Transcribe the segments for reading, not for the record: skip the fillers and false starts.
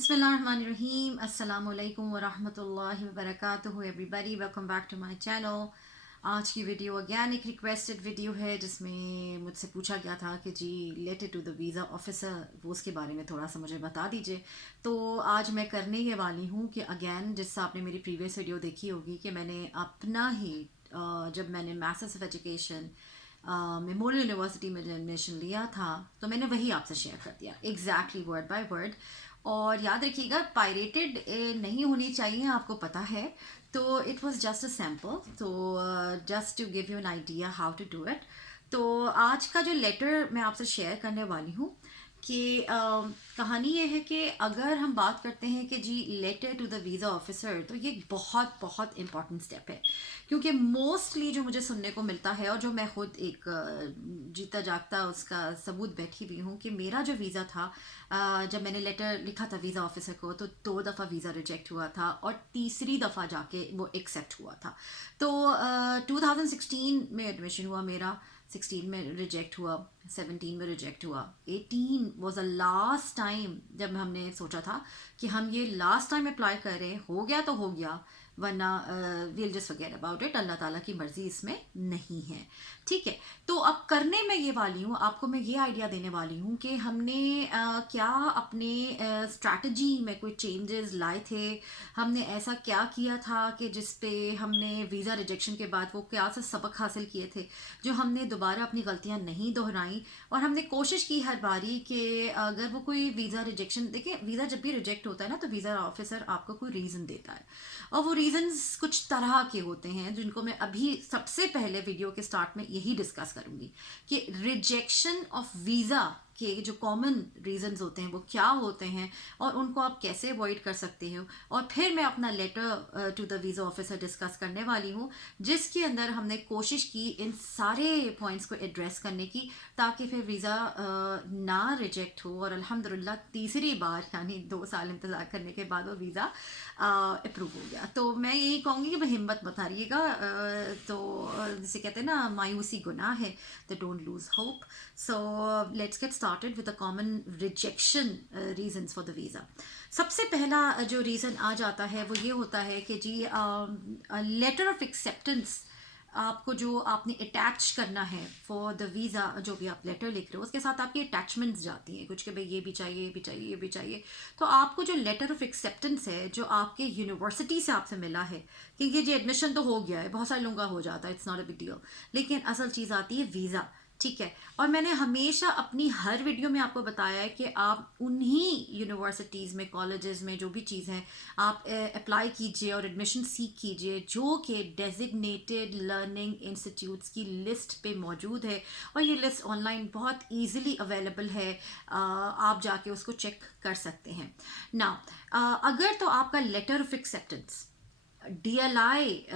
Bismillahirrahmanirrahim. Assalamu alaikum wa rahmatullahi wa barakatuhu everybody. Welcome back to my channel. आज की video again एक requested video है जिसमें मुझसे पूछा गया था कि जी letter to the visa officer वो उसके बारे में थोड़ा सा मुझे बता दीजिए। तो आज मैं करने ये वाली हूँ कि अगैन जिससे आपने मेरी प्रीवियस वीडियो देखी होगी कि मैंने अपना ही जब मैंने masters of education memorial university में एडमिशन लिया था तो मैंने वही आपसे शेयर कर दिया एग्जैक्टली वर्ड बाय वर्ड। और याद रखिएगा पायरेटेड नहीं होनी चाहिए, आपको पता है। तो it was just a sample, तो just to give you an idea how to do it. तो आज का जो लेटर मैं आपसे शेयर करने वाली हूँ कि कहानी ये है कि अगर हम बात करते हैं कि जी letter to the visa officer, तो ये बहुत बहुत इंपॉर्टेंट स्टेप है। क्योंकि मोस्टली जो मुझे सुनने को मिलता है और जो मैं खुद एक जीता जागता उसका सबूत बैठी हुई हूँ कि मेरा जो वीज़ा था, जब मैंने लेटर लिखा था वीज़ा ऑफिसर को तो 2 दफ़ा वीज़ा रिजेक्ट हुआ था और तीसरी दफ़ा जाके वो एक्सेप्ट हुआ था। तो 2016 में एडमिशन हुआ मेरा, 16 में रिजेक्ट हुआ, 17 में रिजेक्ट हुआ, 18 वॉज अ लास्ट टाइम जब हमने सोचा था कि हम ये लास्ट टाइम अप्लाई कर रहे हैं, हो गया तो हो गया, वरना we'll just forget about it, अल्लाह ताला की मर्जी इसमें नहीं है। ठीक है, तो अब करने में ये वाली हूँ, आपको मैं ये आइडिया देने वाली हूँ कि हमने क्या अपने स्ट्रैटेजी में कोई चेंजेस लाए थे, हमने ऐसा क्या किया था कि जिस पे हमने वीज़ा रिजेक्शन के बाद वो क्या से सबक हासिल किए थे जो हमने दोबारा अपनी गलतियाँ नहीं दोहराई। और हमने कोशिश की हर बारी कि अगर वो कोई वीज़ा रिजेक्शन, देखिए वीज़ा जब भी रिजेक्ट होता है ना तो वीज़ा ऑफिसर आपको कोई रीज़न देता है, और वो रीजंस कुछ तरह के होते हैं जिनको मैं अभी सबसे पहले वीडियो के स्टार्ट में यही डिस्कस करूंगी कि रिजेक्शन ऑफ वीज़ा के जो कॉमन रीजंस होते हैं वो क्या होते हैं और उनको आप कैसे अवॉइड कर सकते हो। और फिर मैं अपना letter to the visa officer discuss करने वाली हूँ जिसके अंदर हमने कोशिश की इन सारे पॉइंट्स को एड्रेस करने की, ताकि फिर वीज़ा ना रिजेक्ट हो और अल्हम्दुलिल्लाह तीसरी बार यानी 2 साल इंतज़ार करने के बाद वो वीज़ा अप्रूव हो गया। तो मैं यही कहूँगी कि भाई हिम्मत मत हारिएगा। तो जैसे कहते हैं ना मायूसी गुनाह है, तो don't lose hope. So let's get started with the common rejection reasons for the visa. सबसे पहला जो रीज़न आ जाता है वो ये होता है कि जी लेटर ऑफ एक्सेप्टेंस आपको जो आपने अटैच करना है फॉर द वीज़ा, जो भी आप लेटर लिख रहे हो उसके साथ आपकी अटैचमेंट्स जाती हैं कुछ कि भाई ये भी चाहिए, ये भी चाहिए, ये भी चाहिए। तो आपको जो लेटर ऑफ एक्सेप्टेंस है जो आपके यूनिवर्सिटी से आपसे मिला है, क्योंकि ये एडमिशन तो हो गया है, बहुत सारे लोगों का हो जाता है, it's not a big deal, लेकिन असल चीज़ आती है वीज़ा। ठीक है, और मैंने हमेशा अपनी हर वीडियो में आपको बताया है कि आप उन्हीं यूनिवर्सिटीज़ में, कॉलेजेस में जो भी चीज़ हैं आप अप्लाई कीजिए और एडमिशन सीख कीजिए जो कि डेजिग्नेटेड लर्निंग इंस्टीट्यूट्स की लिस्ट पे मौजूद है। और ये लिस्ट ऑनलाइन बहुत ईजिली अवेलेबल है, आप जाके उसको चेक कर सकते हैं ना। अगर तो आपका letter of acceptance DLI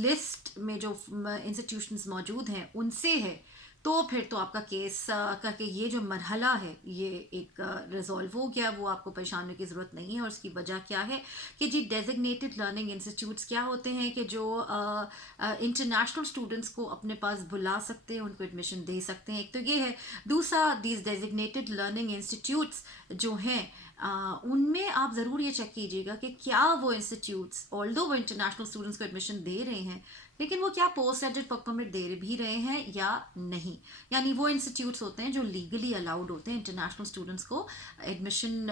list में जो इंस्टीट्यूशंस मौजूद हैं उनसे है, तो फिर तो आपका केस करके ये जो मरहला है ये एक रिजॉल्व हो गया, वो आपको परेशान होने की ज़रूरत नहीं है। और उसकी वजह क्या है कि जी डेजिग्नेटेड लर्निंग इंस्टीट्यूट्स क्या होते हैं कि जो इंटरनेशनल स्टूडेंट्स को अपने पास बुला सकते हैं, उनको एडमिशन दे सकते हैं, एक तो ये है। दूसरा, दीज डेजिग्नेटेड लर्निंग इंस्टीट्यूट्स जो हैं उनमें आप ज़रूर ये चेक कीजिएगा कि क्या वो इंस्टीट्यूट्स ऑल्दो वो इंटरनेशनल स्टूडेंट्स को एडमिशन दे रहे हैं, लेकिन वो क्या पोस्ट ग्रेजुएट वर्क परमिट दे भी रहे हैं या नहीं। यानी वो इंस्टीट्यूट्स होते हैं जो लीगली अलाउड होते हैं इंटरनेशनल स्टूडेंट्स को एडमिशन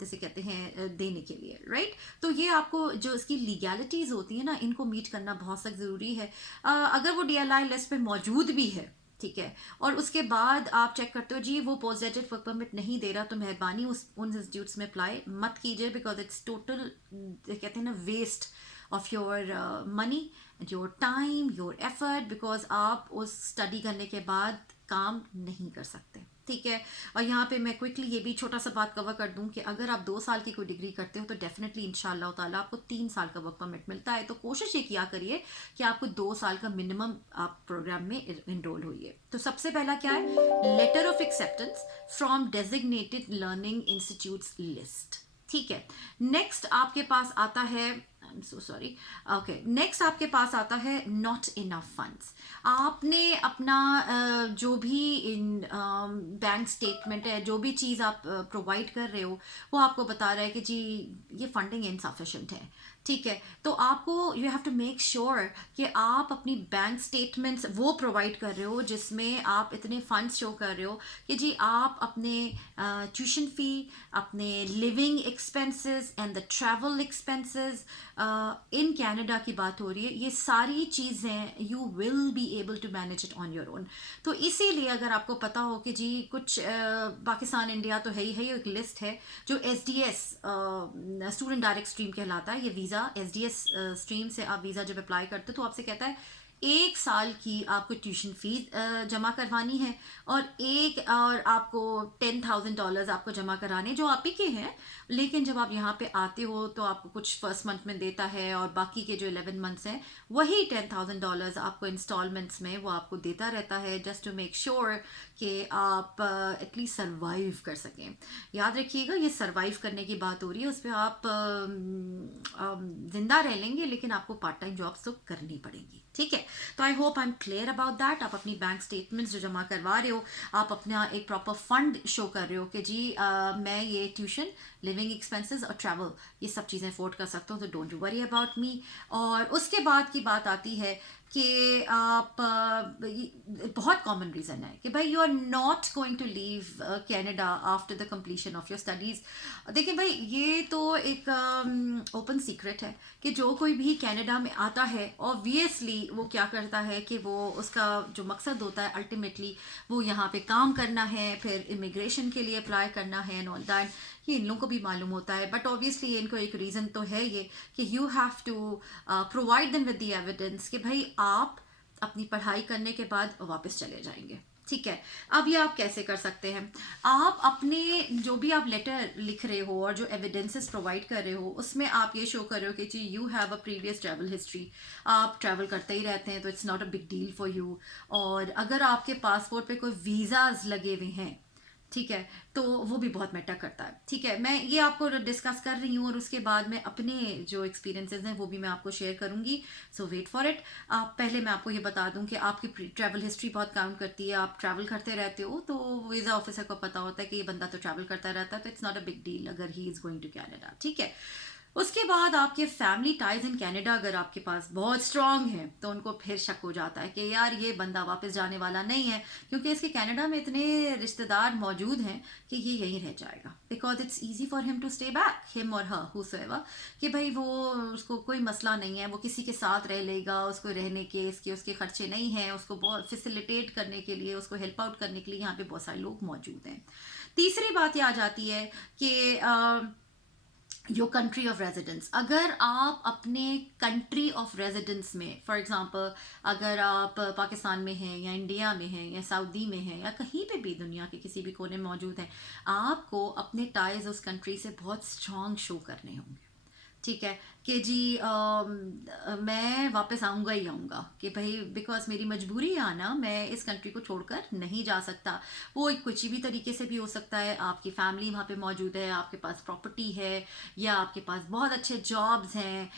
जैसे कहते हैं देने के लिए, राइट। तो ये आपको जो इसकी लीगैलिटीज़ होती है ना, इनको मीट करना बहुत सख्त ज़रूरी है। अगर वो डीएलआई लिस्ट पे मौजूद भी है, ठीक है, और उसके बाद आप चेक करते हो जी वो पोस्ट ग्रेजुएट वर्क परमिट नहीं दे रहा, तो मेहरबानी उन इंस्टीट्यूट्स में अप्लाई मत कीजिए, बिकॉज इट्स टोटल कहते हैं ना waste of your money, your time, your effort, because आप उस स्टडी करने के बाद काम नहीं कर सकते। ठीक है, और यहाँ पे मैं क्विकली ये भी छोटा सा बात कवर कर दूं कि अगर आप 2 साल की कोई डिग्री करते हो तो डेफिनेटली इंशाल्लाह ताला आपको 3 साल का वर्क परमिट मिलता है। तो कोशिश ये किया करिए कि आपको 2 साल का मिनिमम आप प्रोग्राम में इनरोल होइए। तो सबसे पहला क्या है, letter of acceptance from designated learning institutes list. ठीक है, नेक्स्ट आपके पास आता है I am so sorry. Okay, next आपके पास आता है नॉट इनफ फंड्स। आपने अपना जो भी इन बैंक स्टेटमेंट है, जो भी चीज़ आप प्रोवाइड कर रहे हो, वो आपको बता रहा है कि जी ये फंडिंग इनसफिशेंट है। ठीक है, तो आपको you have to make sure कि आप अपनी बैंक स्टेटमेंट्स वो प्रोवाइड कर रहे हो जिसमें आप इतने फंड्स शो कर रहे हो कि जी आप अपने ट्यूशन फ़ी, अपने living expenses and the travel expenses, in Canada की बात हो रही है, ये सारी चीज़ें you will be able to manage it on your own. तो इसीलिए अगर आपको पता हो कि जी कुछ पाकिस्तान इंडिया तो है ही एक लिस्ट है जो SDS स्टूडेंट डायरेक्ट स्ट्रीम कहलाता है। ये वीज़ा SDS स्ट्रीम से आप वीज़ा जब अप्लाई करते हो तो आपसे कहता है 1 साल की आपको ट्यूशन फीस जमा करवानी है और आपको $10,000 आपको जमा कराने जो आप ही के हैं। लेकिन जब आप यहाँ पे आते हो तो आपको कुछ फर्स्ट मंथ में देता है और बाकी के जो 11 मंथ्स हैं वही $10,000 आपको इंस्टॉलमेंट्स में वो आपको देता रहता है, जस्ट टू मेक श्योर कि आप एटलीस्ट सर्वाइव कर सकें। याद रखिएगा, ये सर्वाइव करने की बात हो रही है, उस पर आप जिंदा रह लेंगे लेकिन आपको पार्ट टाइम जॉब्स तो करनी पड़ेंगी। ठीक है, तो I hope I am clear about that. आप अपनी बैंक स्टेटमेंट्स जो जमा करवा रहे हो, आप अपना एक प्रॉपर फंड शो कर रहे हो कि जी मैं ये ट्यूशन, लिविंग एक्सपेंसेस और ट्रैवल ये सब चीज़ें अफोर्ड कर सकता हूँ, तो don't you worry about me. और उसके बाद की बात आती है कि आप बहुत कॉमन रीज़न है कि भाई you are not going to leave Canada after the completion of your studies. देखिए भाई, ये तो एक ओपन सीक्रेट है कि जो कोई भी कनाडा में आता है ऑब्वियसली वो क्या करता है कि वो उसका जो मकसद होता है अल्टीमेटली वो यहाँ पे काम करना है, फिर इमिग्रेशन के लिए अप्लाई करना है एंड ऑल दैट। ये इन लोगों को भी मालूम होता है, बट ऑब्वियसली इनको एक रीज़न तो है ये कि you have to provide them with the evidence कि भाई आप अपनी पढ़ाई करने के बाद वापस चले जाएंगे। ठीक है, अब ये आप कैसे कर सकते हैं? आप अपने जो भी आप लेटर लिख रहे हो और जो एविडेंसेस प्रोवाइड कर रहे हो उसमें आप ये शो कर रहे हो कि जी you have a previous travel history, आप ट्रैवल करते ही रहते हैं तो it's not a big deal for you. और अगर आपके पासपोर्ट पे कोई वीज़ाज लगे हुए हैं, ठीक है, तो वो भी बहुत मैटर करता है। ठीक है, मैं ये आपको डिस्कस कर रही हूँ और उसके बाद में अपने जो एक्सपीरियंसेस हैं वो भी मैं आपको शेयर करूँगी, सो वेट फॉर इट। पहले मैं आपको ये बता दूँ कि आपकी ट्रैवल हिस्ट्री बहुत काउंट करती है। आप ट्रैवल करते रहते हो तो वीज़ा ऑफिसर को पता होता है कि ये बंदा तो ट्रैवल करता रहता है, तो it's not a big deal अगर he is going to Canada. ठीक है, उसके बाद आपके फैमिली टाइज इन कनाडा अगर आपके पास बहुत स्ट्रांग है तो उनको फिर शक हो जाता है कि यार ये बंदा वापस जाने वाला नहीं है, क्योंकि इसके कनाडा में इतने रिश्तेदार मौजूद हैं कि ये यहीं रह जाएगा, because it's easy for him to stay back, him और हर हुसोएवर, कि भाई वो उसको कोई मसला नहीं है, वो किसी के साथ रह लेगा, उसको रहने के इसके उसके खर्चे नहीं हैं, उसको बहुत फैसिलिटेट करने के लिए, उसको हेल्प आउट करने के लिए यहाँ पे बहुत सारे लोग मौजूद हैं। तीसरी बात ये आ जाती है कि योर कंट्री ऑफ रेजिडेंस। अगर आप अपने कंट्री ऑफ रेजिडेंस में, फॉर एग्जांपल अगर आप पाकिस्तान में हैं या इंडिया में हैं या सऊदी में हैं या कहीं पे भी दुनिया के किसी भी कोने में मौजूद हैं, आपको अपने टाइज उस कंट्री से बहुत स्ट्रांग शो करने होंगे। ठीक है, कि जी मैं वापस आऊँगा ही आऊँगा, कि भाई बिकॉज मेरी मजबूरी है आना, मैं इस कंट्री को छोड़कर नहीं जा सकता। वो एक कुछ भी तरीके से भी हो सकता है, आपकी फैमिली वहाँ पे मौजूद है, आपके पास प्रॉपर्टी है, या आपके पास बहुत अच्छे जॉब्स हैं,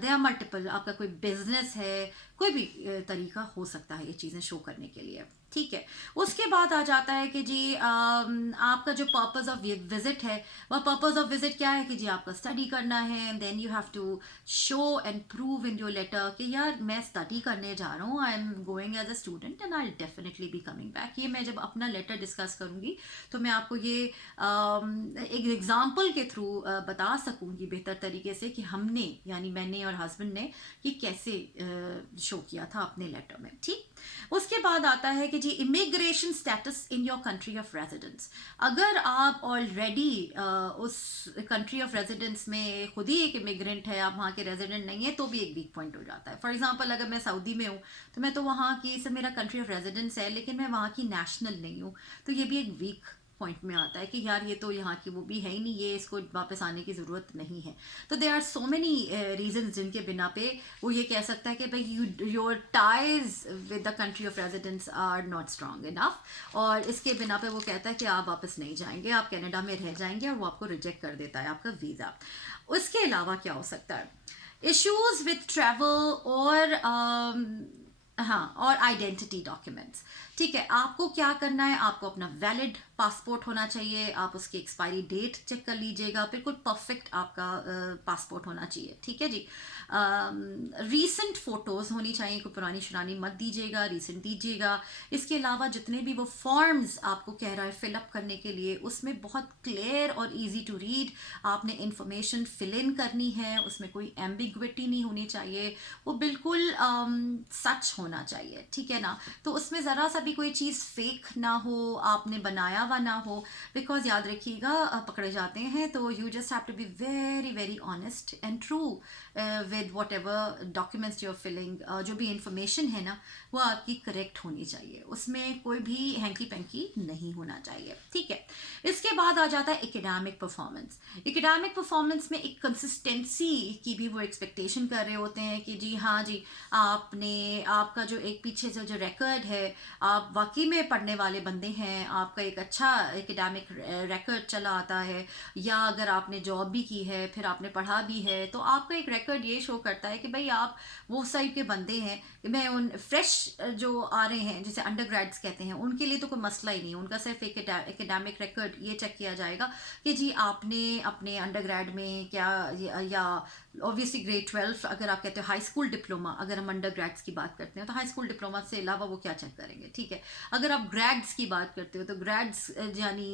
दे आर मल्टीपल, आपका कोई बिजनेस है, कोई भी तरीका हो सकता है ये चीज़ें शो करने के लिए। ठीक है, उसके बाद आ जाता है कि जी आपका जो पर्पस ऑफ विजिट है, वह पर्पस ऑफ विजिट क्या है कि जी आपका स्टडी करना है, then you have to show and prove in your letter कि यार मैं स्टडी करने जा रहा हूँ, I am going as a student and I will definitely be coming back. ये मैं जब अपना लेटर डिस्कस करूँगी तो मैं आपको ये एक एग्जाम्पल के थ्रू बता सकूँगी बेहतर तरीके से कि हमने, यानी मैंने और हस्बैंड ने ये कैसे शो किया था अपने लेटर में। ठीक, उसके बाद आता है कि जी immigration status in your country of residence. अगर आप ऑलरेडी उस कंट्री ऑफ रेजिडेंस में खुद ही एक इमिग्रेंट है, आप वहाँ के रेजिडेंट नहीं है, तो भी एक वीक पॉइंट हो जाता है। फॉर एग्जांपल अगर मैं सऊदी में हूँ तो मैं तो वहाँ की, सब मेरा कंट्री ऑफ रेजिडेंस है लेकिन मैं वहाँ की नेशनल नहीं हूँ, तो ये भी एक वीक पॉइंट में आता है कि यार ये तो यहाँ की वो भी है ही नहीं, ये इसको वापस आने की ज़रूरत नहीं है। तो they are so many reasons जिनके बिना पे वो ये कह सकता है कि भाई your ties with the country of residence are not strong enough, और इसके बिना पे वो कहता है कि आप वापस नहीं जाएंगे, आप कनाडा में रह जाएंगे, और वो आपको रिजेक्ट कर देता है आपका वीज़ा। उसके अलावा क्या हो सकता है इश्यूज विथ ट्रैवल और हाँ, और आइडेंटिटी डॉक्यूमेंट्स। ठीक है, आपको क्या करना है, आपको अपना वैलिड पासपोर्ट होना चाहिए, आप उसकी एक्सपायरी डेट चेक कर लीजिएगा, बिल्कुल परफेक्ट आपका पासपोर्ट होना चाहिए। ठीक है जी। रीसेंट फोटोज होनी चाहिए, कोई पुरानी शुरानी मत दीजिएगा, रीसेंट दीजिएगा। इसके अलावा जितने भी वो फॉर्म्स आपको कह रहा है फिलअप करने के लिए, उसमें बहुत क्लियर और इजी टू रीड आपने इंफॉर्मेशन फिल इन करनी है, उसमें कोई एम्बिग्विटी नहीं होनी चाहिए, वो बिल्कुल सच होना चाहिए। ठीक है ना, तो उसमें ज़रा सा भी कोई चीज़ फेक ना हो, आपने बनाया हुआ ना हो, बिकॉज याद रखिएगा पकड़े जाते हैं, तो you just have to be very very honest and true with whatever documents you're filling. जो भी इंफॉर्मेशन है ना, वो आपकी करेक्ट होनी चाहिए, उसमें कोई भी हैंकी पैंकी नहीं होना चाहिए। ठीक है, इसके बाद आ जाता है एकेडमिक परफॉर्मेंस। एकेडमिक परफॉर्मेंस में एक कंसिस्टेंसी की भी वो एक्सपेक्टेशन कर रहे होते हैं कि जी हाँ जी, आपने आपका जो एक पीछे से जो रिकॉर्ड है, आप वाकई में पढ़ने वाले बंदे हैं, आपका एक अच्छा एकेडमिक रिकॉर्ड चला आता है, या अगर आपने जॉब भी की है, फिर आपने पढ़ा भी है, तो आपका एक रिकॉर्ड ये शो करता है कि भाई आप वो साइड के बंदे हैं। मैं उन फ्रेश जो आ रहे हैं, जिसे अंडर ग्रेड्स कहते हैं, उनके लिए तो कोई मसला ही नहीं, उनका सिर्फ एक एकेडमिक रिकॉर्ड ये चेक किया जाएगा कि जी आपने अपने अंडर ग्रेड में क्या, या ऑब्वियसली ग्रेड 12, अगर आप कहते हो हाई स्कूल डिप्लोमा, अगर हम अंडर ग्रेड्स की बात करते हैं तो हाई स्कूल डिप्लोमा से अलावा वो क्या चेक करेंगे। ठीक है, अगर आप ग्रेड्स की बात करते हो तो ग्रेड्स यानी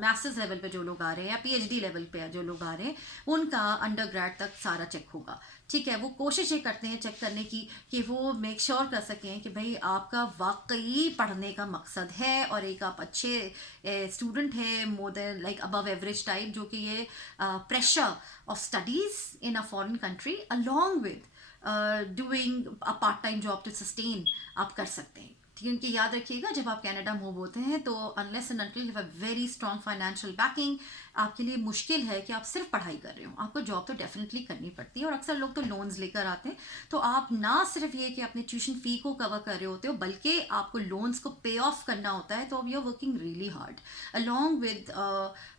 मास्टर्स लेवल पे जो लोग आ रहे हैं या पीएचडी लेवल पे जो लोग आ रहे हैं, उनका अंडर ग्रेड तक सारा चेक होगा। ठीक है, वो कोशिश ये करते हैं चेक करने की कि वो मेक श्योर कर सकें कि भाई आपका वाकई पढ़ने का मकसद है और एक आप अच्छे स्टूडेंट हैं, more than like above average type, जो कि ये pressure of studies in a foreign country along with doing a part time job to sustain आप कर सकते हैं। क्योंकि याद रखिएगा, जब आप कनाडा मूव होते हैं तो unless and until you have very strong financial backing, आपके लिए मुश्किल है कि आप सिर्फ पढ़ाई कर रहे हो, आपको जॉब तो डेफिनेटली करनी पड़ती है। और अक्सर लोग तो लोन्स लेकर आते हैं, तो आप ना सिर्फ ये कि अपने ट्यूशन फी को कवर कर रहे होते हो, बल्कि आपको लोन्स को पे ऑफ करना होता है, तो you are working really hard along with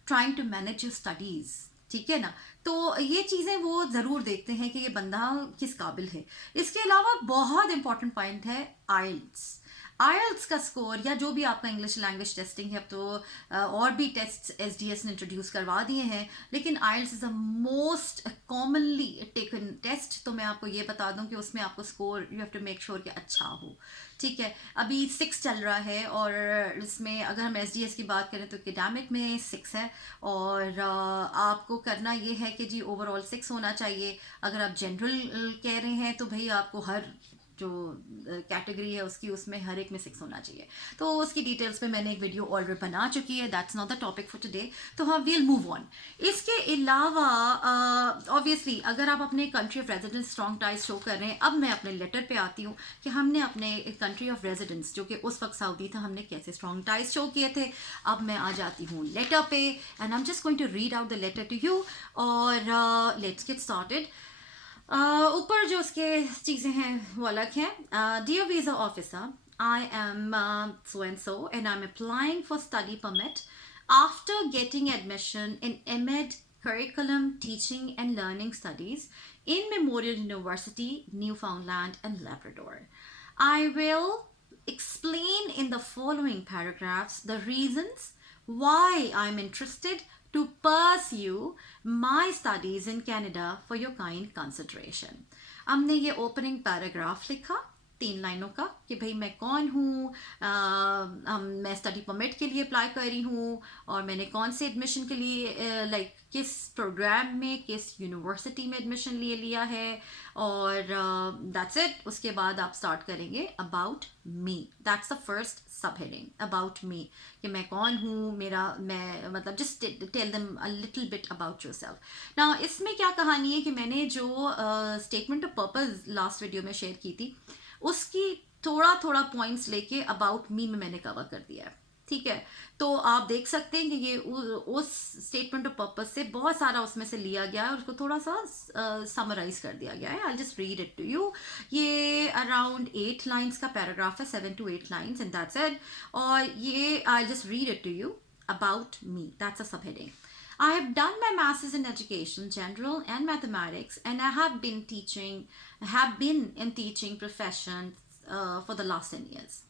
trying to manage your studies. ठीक है ना, तो ये चीज़ें वो ज़रूर देखते हैं कि ये बंदा किस काबिल है। इसके अलावा बहुत इंपॉर्टेंट पॉइंट है आइल्स। आइल्स का स्कोर, या जो भी आपका इंग्लिश लैंग्वेज टेस्टिंग है, अब तो और भी टेस्ट एसडीएस ने इंट्रोड्यूस करवा दिए हैं, लेकिन IELTS is a most commonly taken test. तो मैं आपको ये बता दूं कि उसमें आपको score you have to make sure कि अच्छा हो। ठीक है, अभी 6 चल रहा है, और इसमें अगर हम एसडीएस की बात करें तो एकेडमिक में 6 है, और आपको करना ये है कि जी ओवरऑल 6 होना चाहिए। अगर आप जनरल कह रहे हैं तो भाई आपको हर जो कैटेगरी है उसकी, उसमें हर एक में 6 होना चाहिए। तो उसकी डिटेल्स पे मैंने एक वीडियो ऑलरेडी बना चुकी है, that's not the topic for today. तो हाँ, वील मूव ऑन। इसके अलावा ऑब्वियसली अगर आप अपने country of residence strong ties show कर रहे हैं, अब मैं अपने लेटर पे आती हूँ कि हमने अपने कंट्री ऑफ रेजिडेंस, जो कि उस वक्त सऊदी था, हमने कैसे स्ट्रॉन्ग टाइज शो किए थे। अब मैं आ जाती हूँ लेटर पे, and I am just going to read out the letter to you, और लेट्स गेट स्टार्टेड। ऊपर जो उसके चीज़ें हैं वो अलग हैं। Dear visa officer, I am so and so, and I'm applying for study permit after getting admission in MEd Curriculum Teaching and Learning Studies in Memorial University, Newfoundland and Labrador. I will explain in the following paragraphs the reasons why I'm interested to pursue my studies in Canada for your kind consideration. हमने ये opening paragraph लिखा 3 लाइनों का कि भाई मैं कौन हूँ, मैं स्टडी परमिट के लिए अप्लाई कर रही हूँ, और मैंने कौन से एडमिशन के लिए लाइक किस प्रोग्राम में, किस यूनिवर्सिटी में एडमिशन लिया है, और दैट्स इट। उसके बाद आप स्टार्ट करेंगे about me, that's the first subheading, about me, कि मैं कौन हूँ, मैं मतलब just tell them a little bit about yourself. Now इसमें क्या कहानी है कि मैंने जो statement of purpose last video में शेयर की थी, उसकी थोड़ा थोड़ा पॉइंट्स लेके अबाउट मी में मैंने कवर कर दिया है। ठीक है, तो आप देख सकते हैं कि ये उस स्टेटमेंट ऑफ पर्पस से बहुत सारा उसमें से लिया गया है, और उसको थोड़ा सा समराइज कर दिया गया है। I just read it to you. ये अराउंड 8 लाइन्स का पैराग्राफ है, 7 to 8 lines, and that's it. और ये I just read it to you about me, that's a subheading. I have done my master's in education, general and mathematics, and I have been in teaching profession for the last 10 years.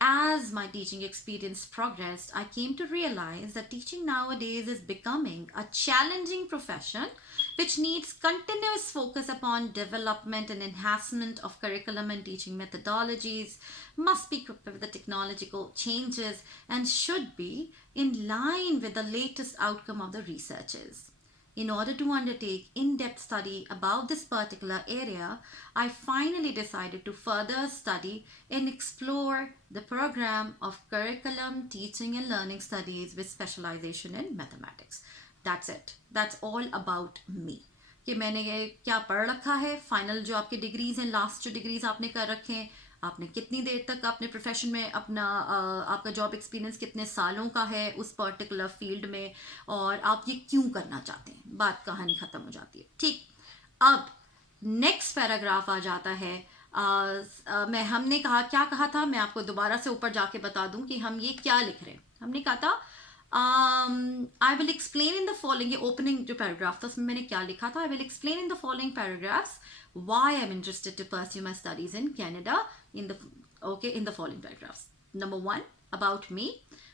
As my teaching experience progressed, I came to realize that teaching nowadays is becoming a challenging profession which needs continuous focus upon development and enhancement of curriculum and teaching methodologies, must be equipped with the technological changes, and should be in line with the latest outcome of the researches. In order to undertake in-depth study about this particular area, I finally decided to further study and explore the program of curriculum, teaching and learning studies with specialization in mathematics. That's it. That's all about me. कि मैंने क्या पढ़ रखा है, final जो आपकी degrees हैं, last जो डिग्रीज आपने कर रखे हैं, आपने कितनी देर तक अपने प्रोफेशन में अपना आपका जॉब एक्सपीरियंस कितने सालों का है उस पर्टिकुलर फील्ड में, और आप ये क्यों करना चाहते हैं, बात कहानी ख़त्म हो जाती है. ठीक, अब नेक्स्ट पैराग्राफ आ जाता है. हमने क्या कहा था, मैं आपको दोबारा से ऊपर जाके बता दूं कि हम ये क्या लिख रहे हैं. हमने कहा था I will explain in the following, ये opening जो paragraph था उसमें मैंने क्या लिखा था. I will explain in the following paragraphs why I'm interested to pursue my studies in Canada in the following paragraphs. Number 1, about me.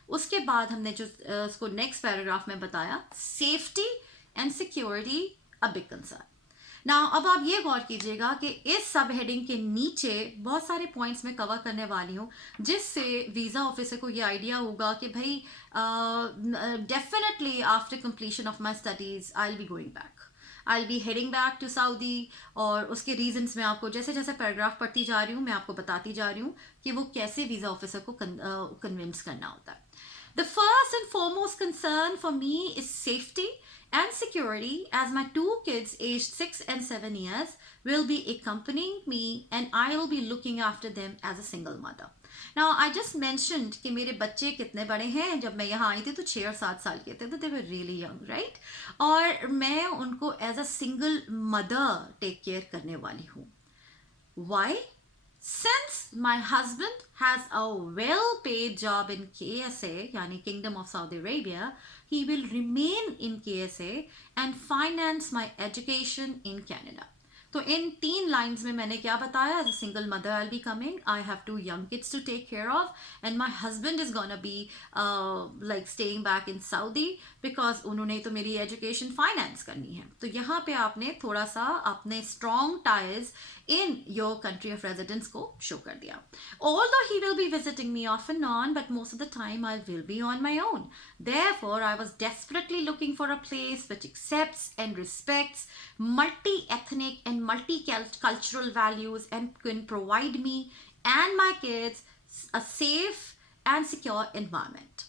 उसके बाद हमने जो उसको next paragraph में बताया, safety and security a big concern. Now, अब आप ये गौर कीजिएगा कि इस सब हेडिंग के नीचे बहुत सारे पॉइंट्स में कवर करने वाली हूँ जिससे वीज़ा ऑफिसर को ये आइडिया होगा कि भाई definitely after completion of my studies I will be going back, I will be heading back to Saudi. और उसके रीजंस मैं आपको जैसे जैसे पैराग्राफ पढ़ती जा रही हूँ मैं आपको बताती जा रही हूँ कि वो कैसे वीज़ा ऑफिसर को कन्विंस करना होता है. The first and foremost concern for me is safety and security, as my 2 kids aged 6 and 7 years will be accompanying me and I will be looking after them as a single mother. Now, I just mentioned कि मेरे बच्चे कितने बड़े हैं. जब मैं यहाँ आई थी तो 6 और 7 साल के थे, तो they were really young, right? और मैं उनको as a single mother take care करने वाली हूँ. Why? Since my husband has a well-paid job in KSA, yani Kingdom of Saudi Arabia, he will remain in KSA and finance my education in Canada. तो इन 3 lines में मैंने क्या बताया, as a single mother I will be coming, I have 2 young kids to take care of, and my husband is gonna be like staying back in Saudi because उन्होंने तो मेरी education finance करनी है. तो यहाँ पे आपने थोड़ा सा अपने strong ties in your country of residence को show कर दिया. Although he will be visiting me off and on, but most of the time I will be on my own. Therefore, I was desperately looking for a place which accepts and respects multi-ethnic and multi-cultural values and can provide me and my kids a safe and secure environment.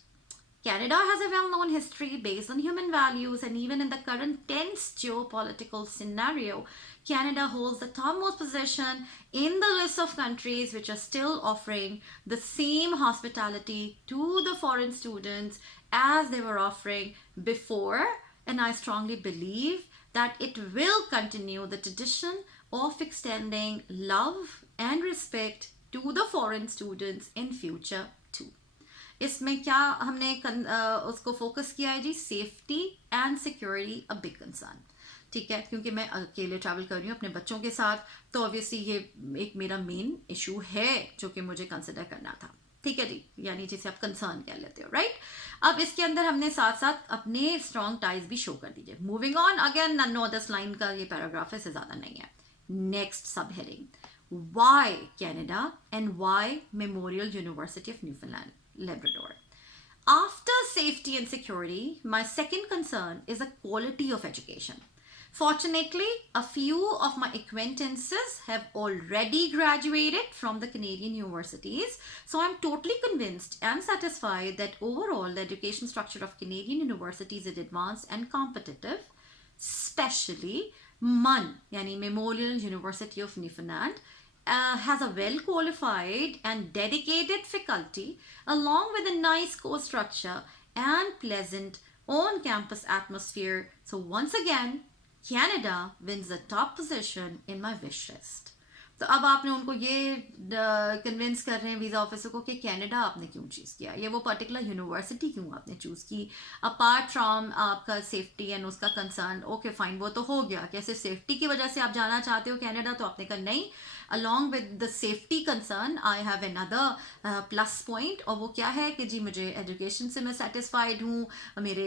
Canada has a well-known history based on human values, and even in the current tense geopolitical scenario, Canada holds the topmost position in the list of countries which are still offering the same hospitality to the foreign students as they were offering before, and I strongly believe that it will continue the tradition of extending love and respect to the foreign students in future too. इसमें क्या हमने उसको focus किया है जी, safety and security a big concern. ठीक है, क्योंकि मैं अकेले ट्रैवल कर रही हूँ अपने बच्चों के साथ, तो ऑब्वियसली ये एक मेरा मेन इशू है जो कि मुझे कंसिडर करना था. ठीक है जी, यानी जिसे आप कंसर्न कह लेते हो, राइट. अब इसके अंदर हमने साथ साथ अपने स्ट्रॉन्ग टाइज भी शो कर दीजिए. Moving on again, no others line का ये पैराग्राफ है, इससे ज़्यादा नहीं है. Next sub heading, why Canada and why Memorial University of Newfoundland Labrador. After safety and security, my second concern is the quality of education. Fortunately, a few of my acquaintances have already graduated from the Canadian universities, so I'm totally convinced and satisfied that overall the education structure of Canadian universities is advanced and competitive, especially MUN, yani Memorial University of Newfoundland, has a well-qualified and dedicated faculty along with a nice course structure and pleasant on-campus atmosphere. So once again, Canada wins the top position in my wish list. तो अब आपने उनको ये convince कर रहे हैं visa officer को कि कनाडा आपने क्यों चूज़ किया, ये वो पर्टिकुलर यूनिवर्सिटी क्यों आपने चूज़ की, अपार्ट फ्रॉम आपका सेफ्टी एंड उसका कंसर्न। ओके फाइन, वो तो हो गया कि सिर्फ सेफ्टी की वजह से आप जाना चाहते हो कनाडा, तो आपने कहा नहीं, along with the safety concern I have another plus point, और वो क्या है कि जी मुझे एजुकेशन से मैं सेटिस्फाइड हूँ, मेरे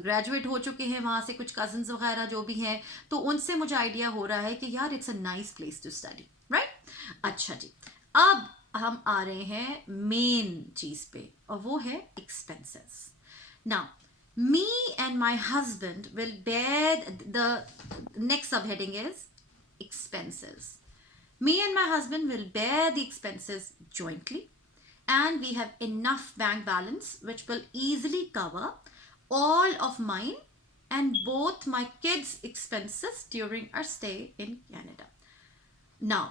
ग्रेजुएट हो चुके हैं वहाँ से कुछ कजन्स वगैरह जो भी हैं, तो उनसे मुझे आइडिया हो रहा है कि यार it's a nice place to study, right. अच्छा जी, अब हम आ रहे हैं मेन चीज़ पे, और वो है expenses. Now me and my husband will bear the next subheading is expenses. Me and my husband will bear the expenses jointly, and we have enough bank balance which will easily cover all of mine and both my kids' expenses during our stay in Canada. Now,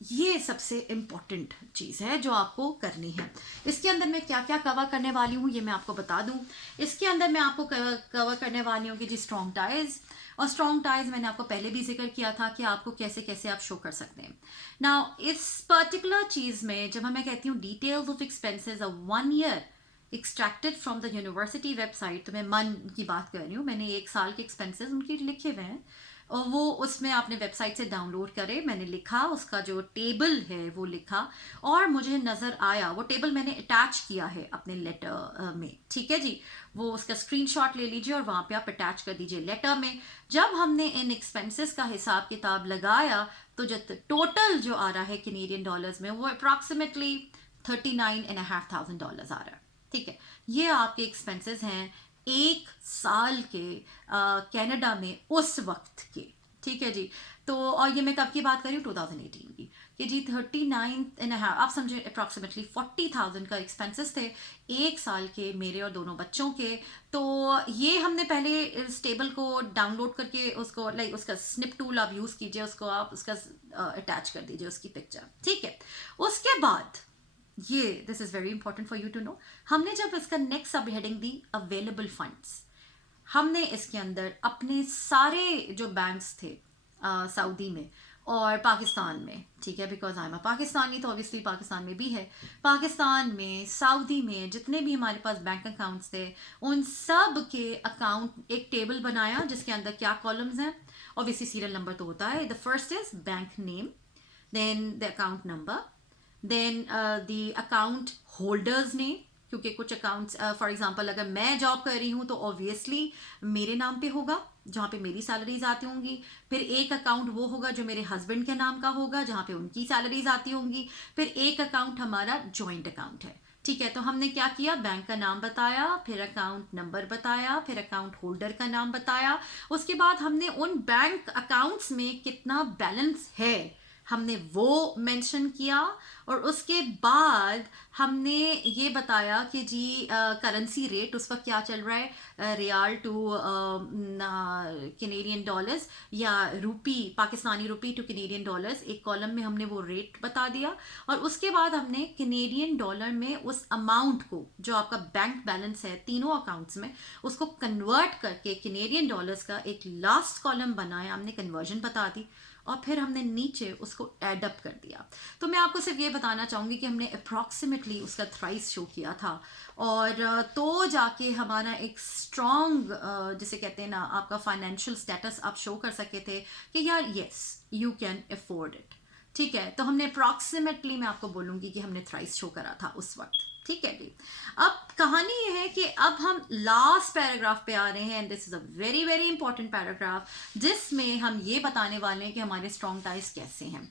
ये सबसे important चीज़ है जो आपको करनी है। इसके अंदर मैं क्या क्या कवर करने वाली हूँ ये मैं आपको बता दूँ। इसके अंदर मैं आपको कवर करने वाली हूँ कि जी स्ट्रॉन्ग टाइज, और स्ट्रॉन्ग टाइज मैंने आपको पहले भी जिक्र किया था कि आपको कैसे कैसे आप शो कर सकते हैं। नाउ इस पर्टिकुलर चीज़ में जब मैं कहती हूँ details of expenses of 1 year extracted from the university website, तो मैं मन की बात कर रही हूँ, मैंने 1 साल के एक्सपेंसेस उनके लिखे हुए हैं, और वो उसमें आपने वेबसाइट से डाउनलोड करे, मैंने लिखा, उसका जो टेबल है वो लिखा, और मुझे नज़र आया, वो टेबल मैंने अटैच किया है अपने लेटर में, ठीक है जी, वो उसका स्क्रीनशॉट ले लीजिए और वहाँ पे आप अटैच कर दीजिए लेटर में। जब हमने इन एक्सपेंसेस का हिसाब किताब लगाया तो जो टोटल जो आ रहा है कैनेडियन डॉलर्स में, वो अप्रॉक्सीमेटली $39,500 आ रहा है, ठीक है। ये आपके एक्सपेंसेस हैं 1 साल के कनाडा में उस वक्त के, ठीक है जी। तो और ये मैं कब की बात कर रही हूँ, 2018 की, कि जी 39.5, आप समझे अप्रॉक्सीमेटली 40,000 का एक्सपेंसेस थे 1 साल के, मेरे और दोनों बच्चों के। तो ये हमने पहले इस टेबल को डाउनलोड करके उसको लाइक उसका स्निप टूल आप यूज़ कीजिए, उसको आप उसका अटैच कर दीजिए उसकी पिक्चर, ठीक है। उसके बाद ये this is very important for you to know, हमने जब इसका next sub heading the available funds, हमने इसके अंदर अपने सारे जो बैंक्स थे सऊदी में और पाकिस्तान में, ठीक है, because I am a Pakistani, तो ऑब्वियसली पाकिस्तान में भी है, पाकिस्तान में सऊदी में जितने भी हमारे पास बैंक अकाउंट्स थे उन सब के अकाउंट एक टेबल बनाया जिसके अंदर क्या कॉलम्स हैं, ऑब्वियसली सीरियल नंबर तो होता है, the first is bank name, then the account number, then the account holders name, क्योंकि कुछ अकाउंट्स फॉर एग्जांपल अगर मैं जॉब कर रही हूँ तो ऑब्वियसली मेरे नाम पे होगा जहाँ पे मेरी सैलरीज आती होंगी, फिर एक अकाउंट वो होगा जो मेरे हस्बैंड के नाम का होगा जहाँ पे उनकी सैलरीज आती होंगी, फिर एक अकाउंट हमारा जॉइंट अकाउंट है, ठीक है। तो हमने क्या किया, बैंक का नाम बताया, फिर अकाउंट नंबर बताया, फिर अकाउंट होल्डर का नाम बताया, उसके बाद हमने उन बैंक अकाउंट्स में कितना बैलेंस है हमने वो मेंशन किया, और उसके बाद हमने ये बताया कि जी करेंसी रेट उस वक्त क्या चल रहा है, रियाल टू कैनेडियन डॉलर्स या रुपी, पाकिस्तानी रुपी टू कैनेडियन डॉलर्स, एक कॉलम में हमने वो रेट बता दिया, और उसके बाद हमने कैनेडियन डॉलर में उस अमाउंट को जो आपका बैंक बैलेंस है तीनों अकाउंट्स में उसको कन्वर्ट करके कैनेडियन डॉलर्स का एक लास्ट कॉलम बनाया, हमने कन्वर्जन बता दी, और फिर हमने नीचे उसको एडअप कर दिया। तो मैं आपको सिर्फ ये बताना चाहूँगी कि हमने अप्रॉक्सीमेटली उसका थ्राइस शो किया था, और तो जाके हमारा एक स्ट्रॉन्ग जिसे कहते हैं ना आपका फाइनेंशियल स्टेटस आप शो कर सके थे कि यार yes you can afford it, ठीक है। तो हमने अप्रॉक्सीमेटली मैं आपको बोलूँगी कि हमने थ्राइस शो करा था उस वक्त, ठीक है जी। अब कहानी ये है कि अब हम लास्ट पैराग्राफ पे आ रहे हैं, and this is a very very important paragraph जिसमें हम ये बताने वाले हैं कि हमारे स्ट्रॉन्ग टाइज कैसे हैं।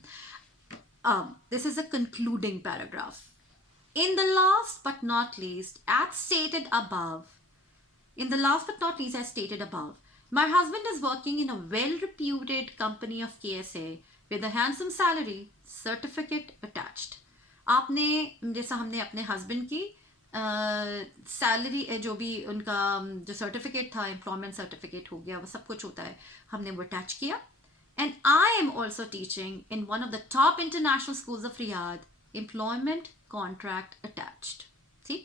This is a concluding paragraph. In the last but not least, as stated above, in the last but not least, as stated above, my husband is working in a well-reputed company of KSA with a handsome salary certificate attached. आपने जैसा हमने अपने husband की salary जो भी उनका जो certificate था, एम्प्लॉयमेंट सर्टिफिकेट हो गया, वो सब कुछ होता है, हमने वो अटैच किया। And I am also teaching in one of the top international schools of Riyadh, employment contract attached. See?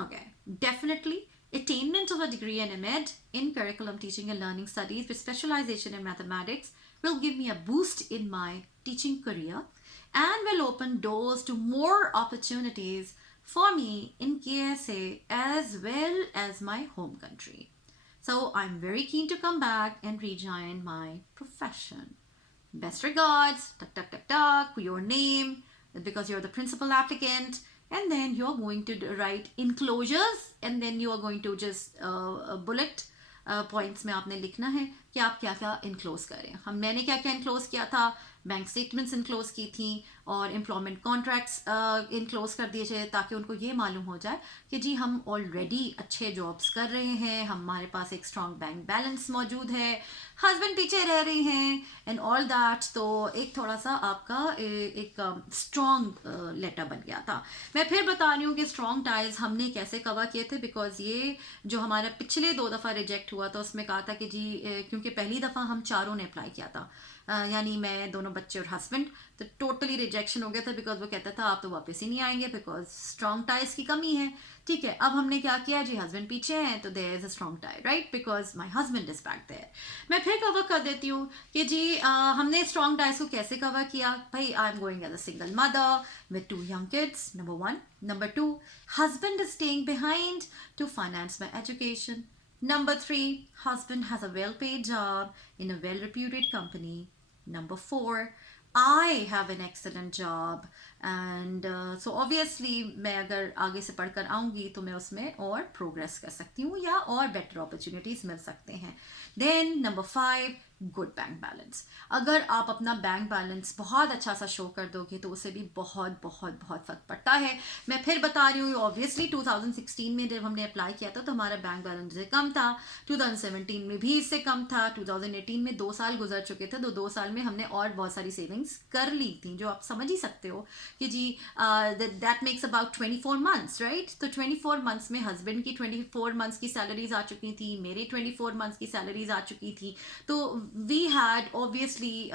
Okay. Definitely, attainment of a degree in MEd in curriculum teaching and learning studies with specialization in mathematics will give me a boost in my teaching career and will open doors to more opportunities for me in KSA as well as my home country. So I'm very keen to come back and rejoin my profession. Best regards, tuck, tuck, tuck, tuck, your name, because you're the principal applicant, and then you're going to write enclosures, and then you are going to just bullet points में आपने लिखना है कि आप क्या क्या enclose करें. मैंने क्या क्या इनक्लोज किया था, बैंक स्टेटमेंट्स इनक्लोज की थी और एम्प्लॉयमेंट कॉन्ट्रैक्ट्स इनक्लोज कर दिए थे ताकि उनको ये मालूम हो जाए कि जी हम ऑलरेडी अच्छे जॉब्स कर रहे हैं, हमारे पास एक स्ट्रॉन्ग बैंक बैलेंस मौजूद है, हस्बैंड पीछे रह रहे हैं एंड ऑल दैट. तो एक थोड़ा सा आपका एक स्ट्रॉन्ग लेटर बन गया था. मैं फिर बता रही हूँ कि स्ट्रॉन्ग टाइज हमने कैसे कवर किए थे, बिकॉज ये जो हमारा पिछले 2 दफ़ा रिजेक्ट हुआ था उसमें कहा था कि जी क्योंकि पहली दफ़ा हम चारों ने अप्लाई किया था, यानी मैं, दोनों बच्चे और हस्बैंड, तो टोटली रिजेक्शन हो गया था बिकॉज वो कहता था आप तो वापस ही नहीं आएंगे बिकॉज स्ट्रॉन्ग टाइज की कमी है. ठीक है, अब हमने क्या किया जी, हस्बैंड पीछे हैं तो there is a strong tie, right, because my husband is back there. मैं फिर कवर कर देती हूँ कि जी हमने स्ट्रॉन्ग टाइज को कैसे कवर किया. भाई I am going as a single mother with 2 young kids, number 1. Number 2, husband is staying behind to finance my education. Number 3, husband has a well-paid job in a well-reputed company. Number 4, I have an excellent job and so obviously मैं अगर आगे से पढ़कर आऊँगी तो मैं उसमें और प्रोग्रेस कर सकती हूँ या और बेटर अपॉर्चुनिटीज़ मिल सकते हैं. Then number 5, good bank balance. अगर आप अपना बैंक बैलेंस बहुत अच्छा सा शो कर दोगे तो उससे भी बहुत बहुत बहुत फ़र्क पड़ता है. मैं फिर बता रही हूँ, ऑब्वियसली 2016 में जब हमने अप्लाई किया था तो हमारा बैंक बैलेंस से कम था, 2017 में भी इससे कम था, 2018 में 2 साल गुजर चुके थे तो 2 साल में हमने और बहुत सारी सेविंग्स कर ली थी, जो आप समझ ही सकते हो कि जी that makes about 24 months, right. तो 24 मंथ्स में हस्बैंड की 24 मंथ्स की सैलरीज आ चुकी थी, मेरी 24 मंथ्स की सैलरीज आ चुकी थी. तो वी हैड ऑब्वियसली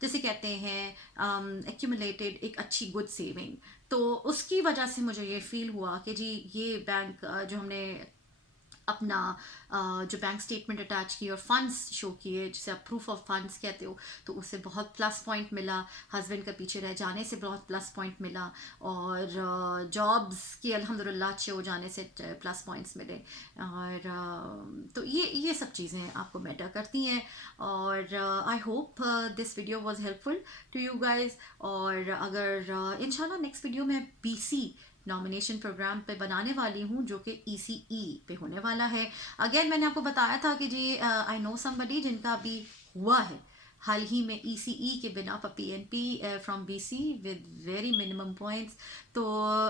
जैसे कहते हैं एक्यूमुलेटेड एक अच्छी गुड सेविंग. तो उसकी वजह से मुझे ये फील हुआ कि जी ये बैंक जो हमने अपना जो बैंक स्टेटमेंट अटैच की और फंड्स शो किए, जिसे आप प्रूफ ऑफ फंड्स कहते हो, तो उससे बहुत प्लस पॉइंट मिला. हस्बैंड का पीछे रह जाने से बहुत प्लस पॉइंट मिला और जॉब्स की अल्हम्दुलिल्लाह अच्छे हो जाने से प्लस पॉइंट्स मिले. और तो ये सब चीज़ें आपको मैटर करती हैं. और I hope this video was helpful to you guys. और अगर इंशाल्लाह नेक्स्ट वीडियो में BC नॉमिनेशन प्रोग्राम पे बनाने वाली हूँ जो कि ECE पे होने वाला है. अगेन मैंने आपको बताया था कि जी आई नो समबडी जिनका भी हुआ है हाल ही में ECE के बिना पर PNP from BC with very minimum points. तो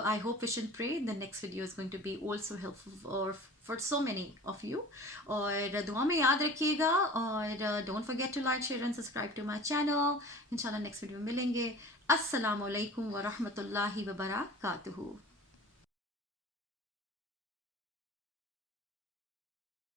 I hope wish and pray the next video is going to be also helpful और for so many of you. और दुआ में याद रखिएगा और don't forget to like, share and subscribe to my channel. इंशाल्लाह next video में मिलेंगे. अस्सलामु अलैकुम व रहमतुल्लाहि व बरकातुहू.